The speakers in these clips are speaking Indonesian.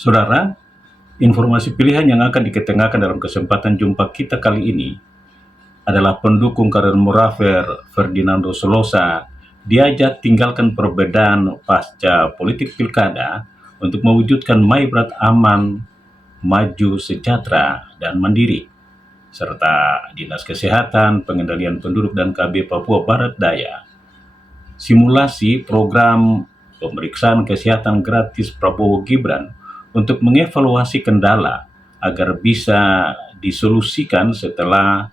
Saudara, informasi pilihan yang akan diketengahkan dalam kesempatan jumpa kita kali ini adalah pendukung Karel Murafer Ferdinando Solosa diajak tinggalkan perbedaan pasca politik pilkada untuk mewujudkan Maibrat aman, maju, sejahtera, dan mandiri, serta Dinas Kesehatan, Pengendalian Penduduk dan KB Papua Barat Daya. Simulasi program pemeriksaan kesehatan gratis Prabowo Gibran untuk mengevaluasi kendala agar bisa disolusikan setelah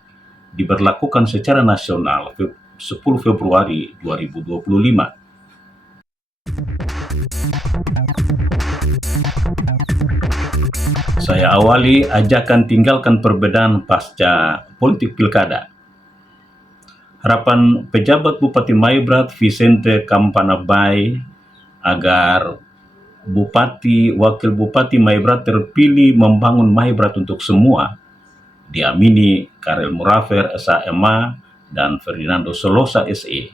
diberlakukan secara nasional 10 Februari 2025. Saya awali ajakan tinggalkan perbedaan pasca politik pilkada. Harapan pejabat Bupati Maibrat Vicente Kampanabay agar Bupati, Wakil Bupati Maibrat terpilih membangun Maibrat untuk semua, diamini Karel Murafer SAMA dan Ferdinando Solosa SE,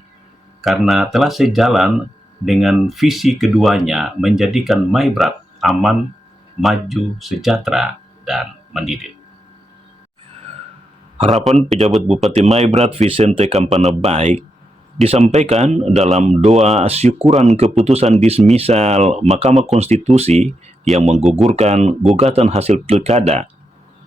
karena telah sejalan dengan visi keduanya menjadikan Maibrat aman, maju, sejahtera, dan mandiri. Harapan pejabat Bupati Maibrat Vicente Kampanabay disampaikan dalam doa syukuran keputusan dismisal Mahkamah Konstitusi yang menggugurkan gugatan hasil pilkada,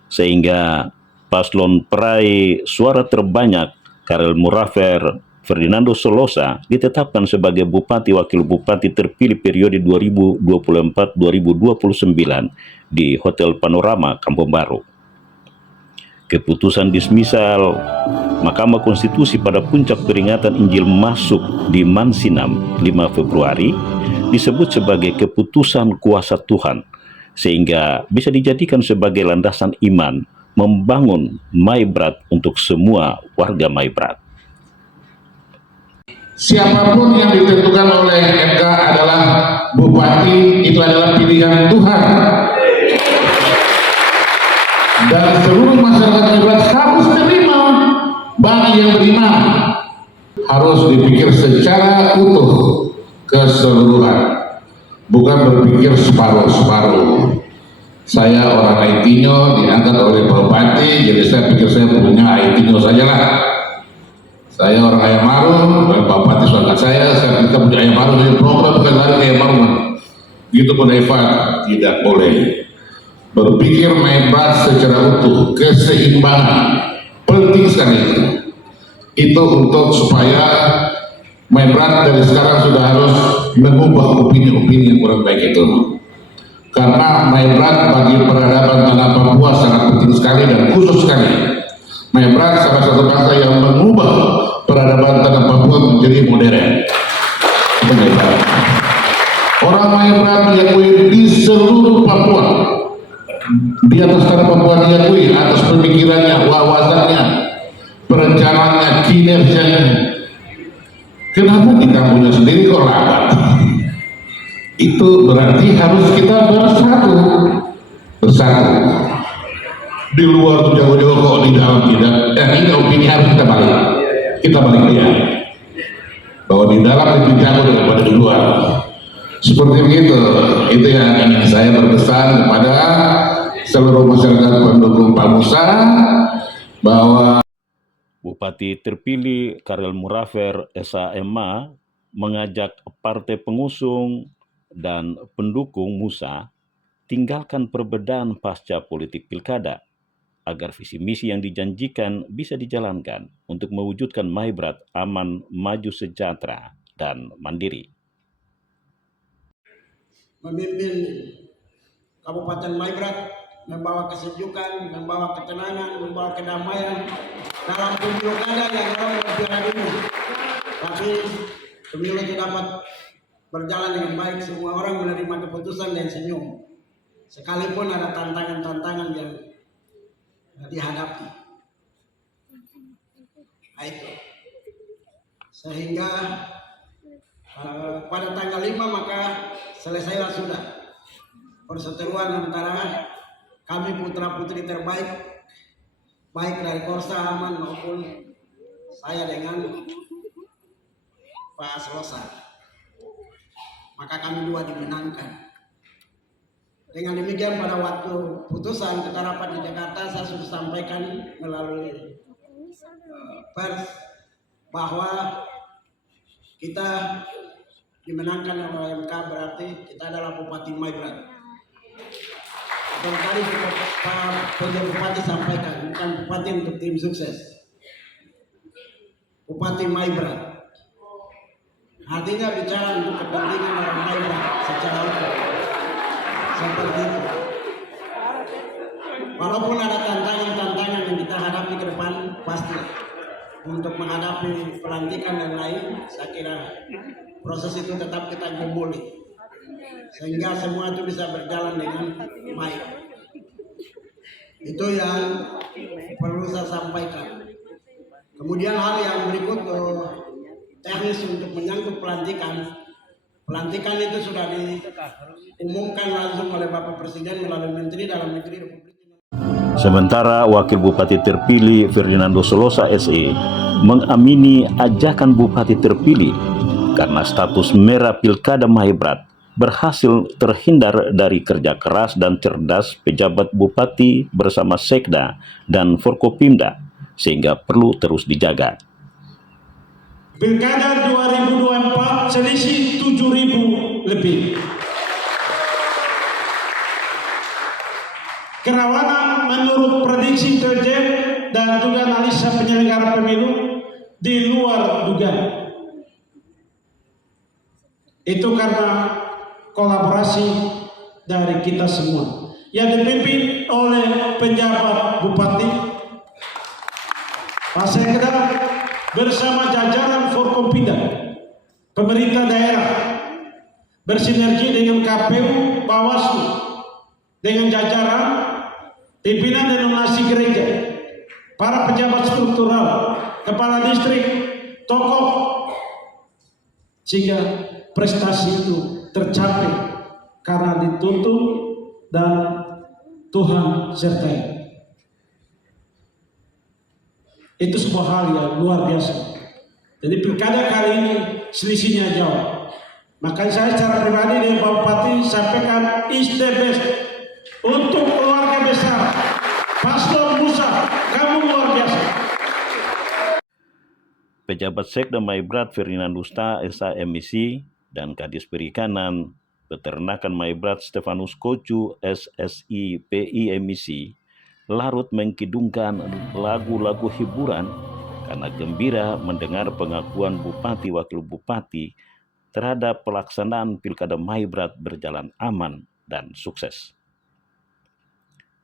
sehingga paslon peraih suara terbanyak Karel Murafer Ferdinando Solosa ditetapkan sebagai Bupati Wakil Bupati terpilih periode 2024-2029 di Hotel Panorama Kampung Baru. Keputusan dismisal Mahkamah Konstitusi pada puncak peringatan Injil Masuk di Mansinam 5 Februari disebut sebagai keputusan kuasa Tuhan, sehingga bisa dijadikan sebagai landasan iman membangun Maibrat untuk semua warga Maibrat. Siapapun yang ditentukan oleh MK adalah bupati, itu adalah pilihan Tuhan. Dan seluruh masyarakat Maibrat harus terima. Bagi yang beriman harus dipikir secara utuh, keseluruhan, bukan berpikir separuh-separuh. Saya orang Aitinyo diangkat oleh Bupati, jadi saya pikir saya punya Aitinyo sajalah. Saya orang Ayam Marum, Bupati suangkat saya pikir punya Ayam Marum, jadi program bukan lari Ayam Marum. Gitu pun Eva, tidak boleh. Berpikir Maibrat secara utuh, keseimbangan, penting sekali itu untuk supaya Maibrat dari sekarang sudah harus mengubah opini-opini yang kurang baik itu. Karena Maibrat bagi peradaban tanah Papua sangat penting sekali dan khusus sekali. Maibrat salah satu bangsa yang mengubah peradaban tanah Papua menjadi modern. Maibrat. Orang Maibrat diakui di seluruh Papua. Di atas tanah Papua diakui atas pemikirannya, wawasannya, perencanaannya, kinerjanya. Kenapa kita punya sendiri kok lambat? Itu berarti harus kita bersatu. Di luar tuh jauh-jauh kok, di dalam tidak. Ini opini harus kita balik dia. Bahwa di dalam lebih jago daripada di luar. Seperti begitu. Itu yang ingin saya berpesan kepada seluruh masyarakat pendukung Pak Musa bahwa Bupati terpilih Karel Murafer SAMA mengajak partai pengusung dan pendukung Musa tinggalkan perbedaan pasca politik pilkada agar visi misi yang dijanjikan bisa dijalankan untuk mewujudkan Maibrat aman, maju, sejahtera, dan mandiri. Memimpin Kabupaten Maibrat, membawa kesejukan, membawa ketenangan, membawa kedamaian dalam pemilu kada yang orang Piala Dunia. Tapi pemilu itu dapat berjalan dengan baik, semua orang menerima keputusan dan senyum. Sekalipun ada tantangan-tantangan yang dihadapi. Itu. Sehingga pada tanggal 5 maka selesailah sudah perseteruan antara kami putra-putri terbaik, baik dari Korsa Aman maupun saya dengan Pak Solosa. Maka kami dua dimenangkan Dengan demikian pada waktu putusan kita rapat di Jakarta saya sudah sampaikan melalui pers bahwa kita dimenangkan oleh MK berarti kita adalah Bupati Maibrat. Dan tadi Pak PJ Bupati sampaikan bukan Bupati untuk tim sukses, Bupati Maibrat. Artinya bicara untuk kepentingan orang Maibrat secara utuh. Seperti itu. Walaupun ada tantangan-tantangan yang kita hadapi ke depan, pasti untuk menghadapi pelantikan dan lain, saya kira proses itu tetap kita gembuli sehingga semua itu bisa berjalan dengan baik. Itu yang perlu saya sampaikan. Kemudian hal yang berikut teknis untuk menyangkut pelantikan. Pelantikan itu sudah diumumkan langsung oleh Bapak Presiden melalui Menteri Dalam Negeri Republik Indonesia. Sementara Wakil Bupati terpilih Ferdinando Solosa SE mengamini ajakan Bupati terpilih karena status merah Pilkada Maibrat berhasil terhindar dari kerja keras dan cerdas pejabat Bupati bersama Sekda dan Forkopimda sehingga perlu terus dijaga. Pilkada 2024 selisih 7.000 lebih. Kerawanan menurut prediksi intelijen dan juga analisa penyelenggara pemilu di luar dugaan. Itu karena kolaborasi dari kita semua yang dipimpin oleh penjabat Bupati, Pak Sekda bersama jajaran Forkopimda, pemerintah daerah bersinergi dengan KPU, Bawaslu, dengan jajaran pimpinan denominasi gereja, para pejabat struktural, kepala distrik, tokoh, sehingga prestasi itu tercapai karena dituntun dan Tuhan sertai. Itu sebuah hal yang luar biasa. Jadi pilkada kali ini selisihnya jauh. Makanya saya secara pribadi dengan Pak Bupati sampaikan is the best untuk keluarga besar. Paslon Musa, kamu luar biasa. Pejabat Sekda Maibrat Ferdinando Solosa SMC dan Kadis Perikanan Peternakan Maibrat Stefanus Kocu SSI PIMC larut mengkidungkan lagu-lagu hiburan karena gembira mendengar pengakuan Bupati Wakil Bupati terhadap pelaksanaan Pilkada Maibrat berjalan aman dan sukses.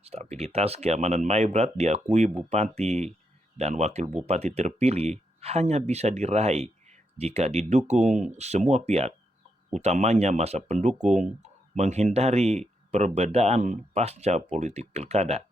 Stabilitas keamanan Maibrat diakui Bupati dan Wakil Bupati terpilih hanya bisa diraih jika didukung semua pihak, utamanya masa pendukung, menghindari perbedaan pasca politik pilkada.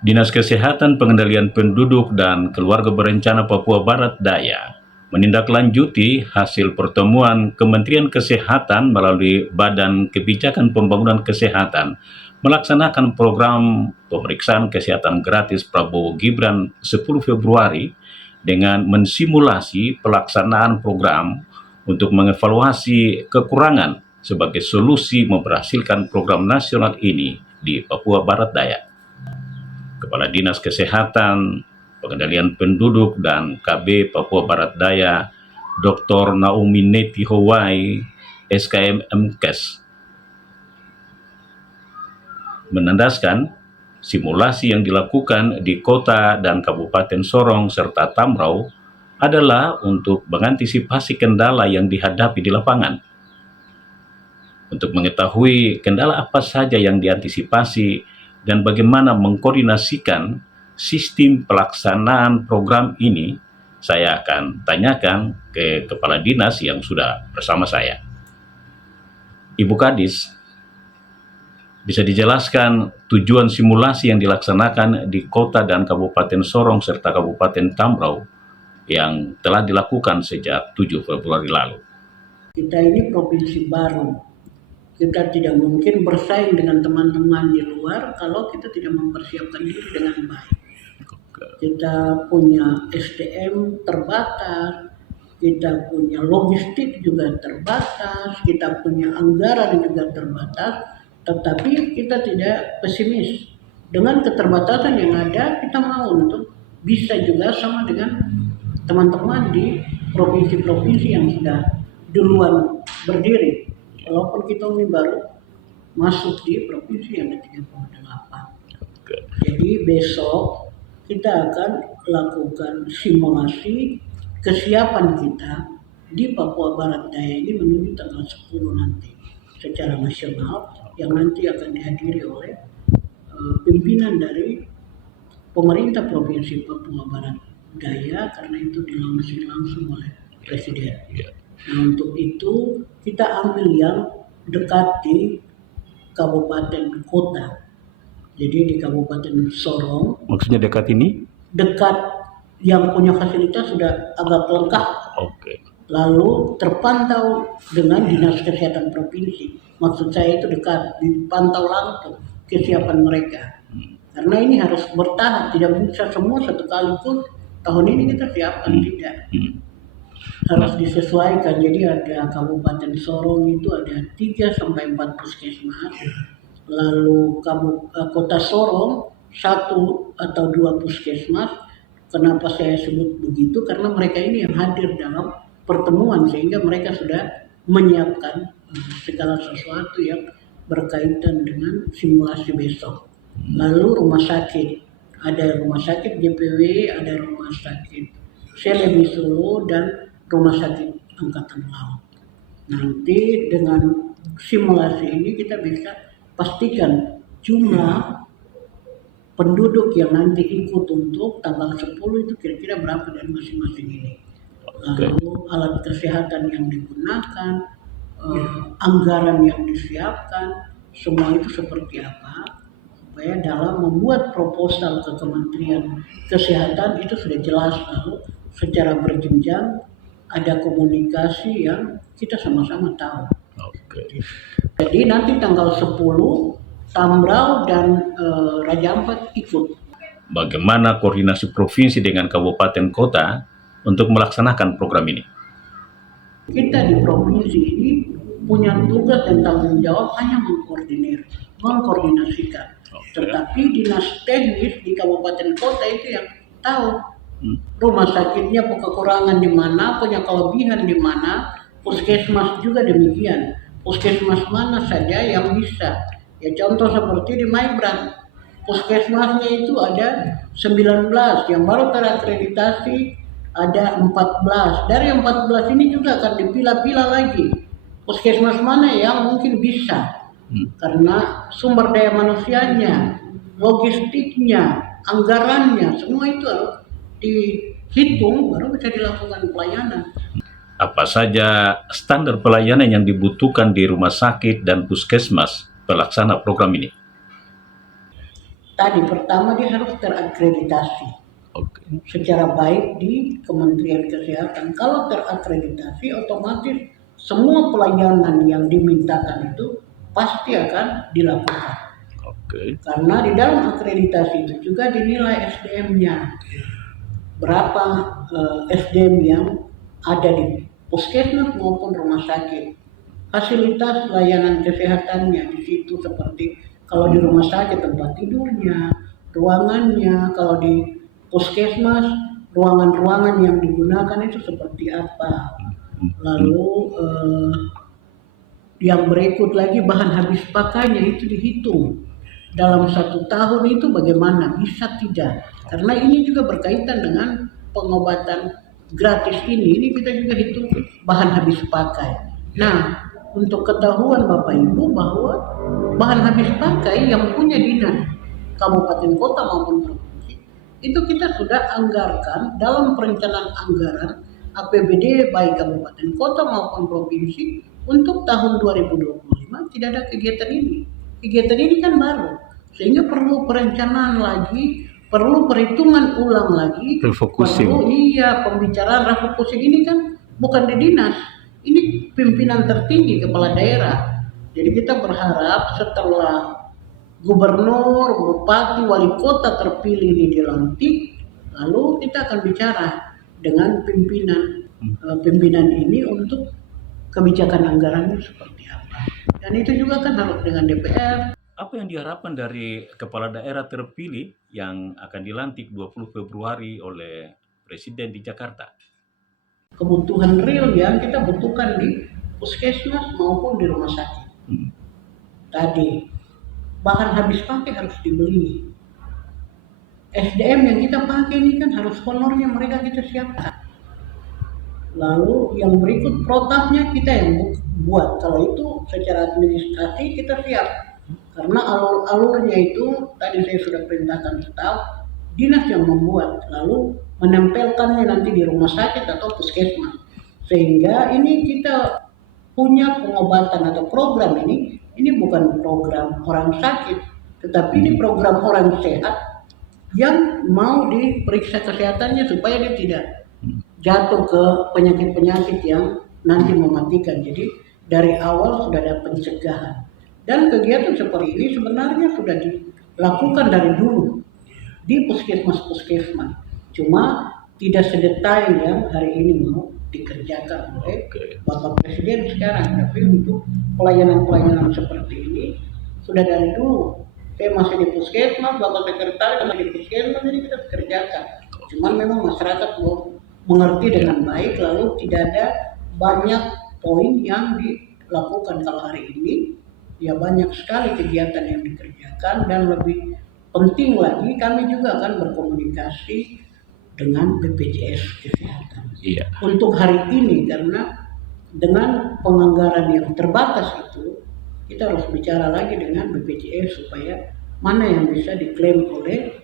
Dinas Kesehatan Pengendalian Penduduk dan Keluarga Berencana Papua Barat Daya menindaklanjuti hasil pertemuan Kementerian Kesehatan melalui Badan Kebijakan Pembangunan Kesehatan melaksanakan program pemeriksaan kesehatan gratis Prabowo Gibran 10 Februari dengan mensimulasi pelaksanaan program untuk mengevaluasi kekurangan sebagai solusi memberhasilkan program nasional ini di Papua Barat Daya. Kepala Dinas Kesehatan, Pengendalian Penduduk dan KB Papua Barat Daya, Dr. Naomi Neti Howai, SKM MKes, menandaskan simulasi yang dilakukan di kota dan Kabupaten Sorong serta Tamrau adalah untuk mengantisipasi kendala yang dihadapi di lapangan. Untuk mengetahui kendala apa saja yang diantisipasi dan bagaimana mengkoordinasikan sistem pelaksanaan program ini, saya akan tanyakan ke Kepala Dinas yang sudah bersama saya. Ibu Kadis, bisa dijelaskan tujuan simulasi yang dilaksanakan di Kota dan Kabupaten Sorong serta Kabupaten Tamrau yang telah dilakukan sejak 7 Februari lalu? Kita ini provinsi baru. Kita tidak mungkin bersaing dengan teman-teman di luar kalau kita tidak mempersiapkan diri dengan baik. Kita punya SDM terbatas, kita punya logistik juga terbatas, kita punya anggaran juga terbatas, tetapi kita tidak pesimis. Dengan keterbatasan yang ada, kita mau untuk bisa juga sama dengan teman-teman di provinsi-provinsi yang sudah duluan berdiri. Walaupun kita ini baru masuk di provinsi yang ke-38. Jadi besok kita akan lakukan simulasi kesiapan kita di Papua Barat Daya ini menuju tanggal 10 nanti secara nasional, yang nanti akan dihadiri oleh pimpinan dari pemerintah Provinsi Papua Barat Daya, karena itu dilangsung langsung oleh Presiden. Nah, untuk itu kita ambil yang dekat di kabupaten kota. Jadi di Kabupaten Sorong, Maksudnya dekat ini? dekat yang punya fasilitas sudah agak lengkap, Oke. lalu terpantau dengan Dinas Kesehatan Provinsi. Maksud saya itu dekat, dipantau langsung kesiapan mereka. Karena ini harus bertahap, tidak bisa semua satu kali pun tahun ini kita siapkan, tidak. Harus disesuaikan. Jadi ada Kabupaten Sorong itu ada 3 sampai 4 puskesmas. Lalu Kota Sorong 1 atau 2 puskesmas. Kenapa saya sebut begitu? Karena mereka ini yang hadir dalam pertemuan, sehingga mereka sudah menyiapkan segala sesuatu yang berkaitan dengan simulasi besok. Lalu rumah sakit, ada rumah sakit JPW, ada rumah sakit Selebi Solo, dan rumah sakit Angkatan Laut. Nanti dengan simulasi ini kita bisa pastikan jumlah penduduk yang nanti ikut untuk tanggal 10 itu kira-kira berapa dari masing-masing ini. Lalu alat kesehatan yang digunakan, anggaran yang disiapkan, semua itu seperti apa, supaya dalam membuat proposal ke Kementerian Kesehatan itu sudah jelas, lalu secara berjenjang ada komunikasi yang kita sama-sama tahu. Jadi nanti tanggal 10 Tambrau dan Raja Ampat ikut. Bagaimana koordinasi provinsi dengan kabupaten kota untuk melaksanakan program ini? Kita di provinsi ini punya tugas dan tanggung jawab hanya mengkoordinasikan. Tetapi dinas teknis di kabupaten kota itu yang tahu rumah sakitnya kekurangan di mana, punya kelebihan di mana, puskesmas juga demikian. Puskesmas mana saja yang bisa. Ya contoh seperti di Maibrat, puskesmasnya itu ada 19, yang baru terakreditasi ada 14. Dari 14 ini juga akan dipilah-pilah lagi. Puskesmas mana yang mungkin bisa. Karena sumber daya manusianya, logistiknya, anggarannya, semua itu harus dihitung baru bisa dilakukan pelayanan. Apa saja standar pelayanan yang dibutuhkan di rumah sakit dan puskesmas pelaksana program ini? Tadi pertama dia harus terakreditasi secara baik di Kementerian Kesehatan. Kalau terakreditasi otomatis semua pelayanan yang dimintakan itu pasti akan dilakukan. Karena di dalam akreditasi itu juga dinilai SDM-nya. Berapa SDM yang ada di puskesmas maupun rumah sakit. Fasilitas layanan kesehatannya di situ seperti kalau di rumah sakit tempat tidurnya, ruangannya, kalau di puskesmas ruangan-ruangan yang digunakan itu seperti apa. Lalu yang berikut lagi bahan habis pakainya itu dihitung. Dalam 1 tahun itu bagaimana, bisa tidak. Karena ini juga berkaitan dengan pengobatan gratis ini kita juga hitung bahan habis pakai. Nah, untuk ketahuan Bapak Ibu bahwa bahan habis pakai yang punya dinas kabupaten kota maupun provinsi itu kita sudah anggarkan dalam perencanaan anggaran APBD baik kabupaten kota maupun provinsi untuk tahun 2025 tidak ada kegiatan ini. Kegiatan ini kan baru, sehingga perlu perencanaan lagi, perlu perhitungan ulang lagi, perlu pembicaraan refocusing ini kan bukan di dinas. Ini pimpinan tertinggi kepala daerah. Jadi kita berharap setelah gubernur, bupati, wali kota terpilih ini dilantik, lalu kita akan bicara dengan pimpinan pimpinan ini untuk kebijakan anggarannya seperti apa. Dan itu juga kan harus dengan DPR. Apa yang diharapkan dari kepala daerah terpilih yang akan dilantik 20 Februari oleh Presiden di Jakarta? Kebutuhan real yang kita butuhkan di puskesmas maupun di rumah sakit. Tadi, bahan habis pakai harus dibeli. SDM yang kita pakai ini kan harus honornya mereka kita siapkan. Lalu yang berikut protapnya kita yang buat. Kalau itu secara administrasi kita siap. Karena alur-alurnya itu tadi saya sudah perintahkan staf, dinas yang membuat. Lalu menempelkannya nanti di rumah sakit atau puskesmas. Sehingga ini kita punya pengobatan atau program ini bukan program orang sakit, tetapi ini program orang sehat yang mau diperiksa kesehatannya supaya dia tidak jatuh ke penyakit-penyakit yang nanti mematikan. Jadi dari awal sudah ada pencegahan. Dan kegiatan seperti ini sebenarnya sudah dilakukan dari dulu di puskesmas-puskesmas. Cuma tidak sedetail yang hari ini mau dikerjakan oleh Bapak Presiden sekarang. Tapi untuk pelayanan-pelayanan seperti ini sudah dari dulu. Saya masih di puskesmas, Bapak Sekretaris masih di puskesmas, jadi kita kerjakan. Cuman memang masyarakat belum mengerti dengan baik, lalu tidak ada banyak poin yang dilakukan. Kalau hari ini ya banyak sekali kegiatan yang dikerjakan, dan lebih penting lagi kami juga akan berkomunikasi dengan BPJS Kesehatan. Iya. Untuk hari ini, karena dengan penganggaran yang terbatas itu, kita harus bicara lagi dengan BPJS supaya mana yang bisa diklaim oleh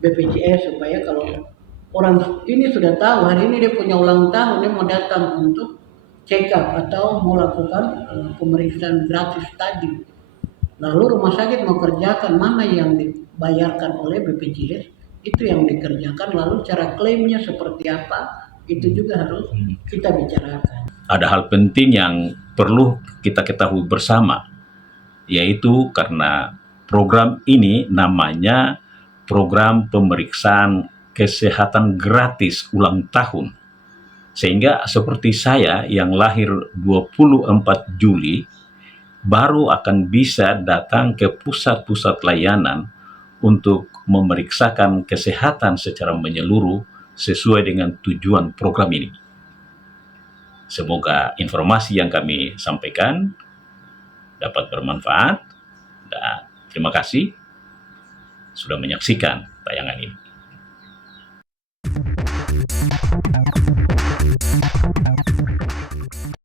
BPJS, supaya kalau orang ini sudah tahu hari ini dia punya ulang tahun, dia mau datang untuk check up atau mau lakukan pemeriksaan gratis tadi. Lalu rumah sakit mau kerjakan mana yang dibayarkan oleh BPJS, itu yang dikerjakan. Lalu cara klaimnya seperti apa, itu juga harus kita bicarakan. Ada hal penting yang perlu kita ketahui bersama, yaitu karena program ini namanya program pemeriksaan kesehatan gratis ulang tahun. Sehingga seperti saya yang lahir 24 Juli baru akan bisa datang ke pusat-pusat layanan untuk memeriksakan kesehatan secara menyeluruh sesuai dengan tujuan program ini. Semoga informasi yang kami sampaikan dapat bermanfaat, dan terima kasih sudah menyaksikan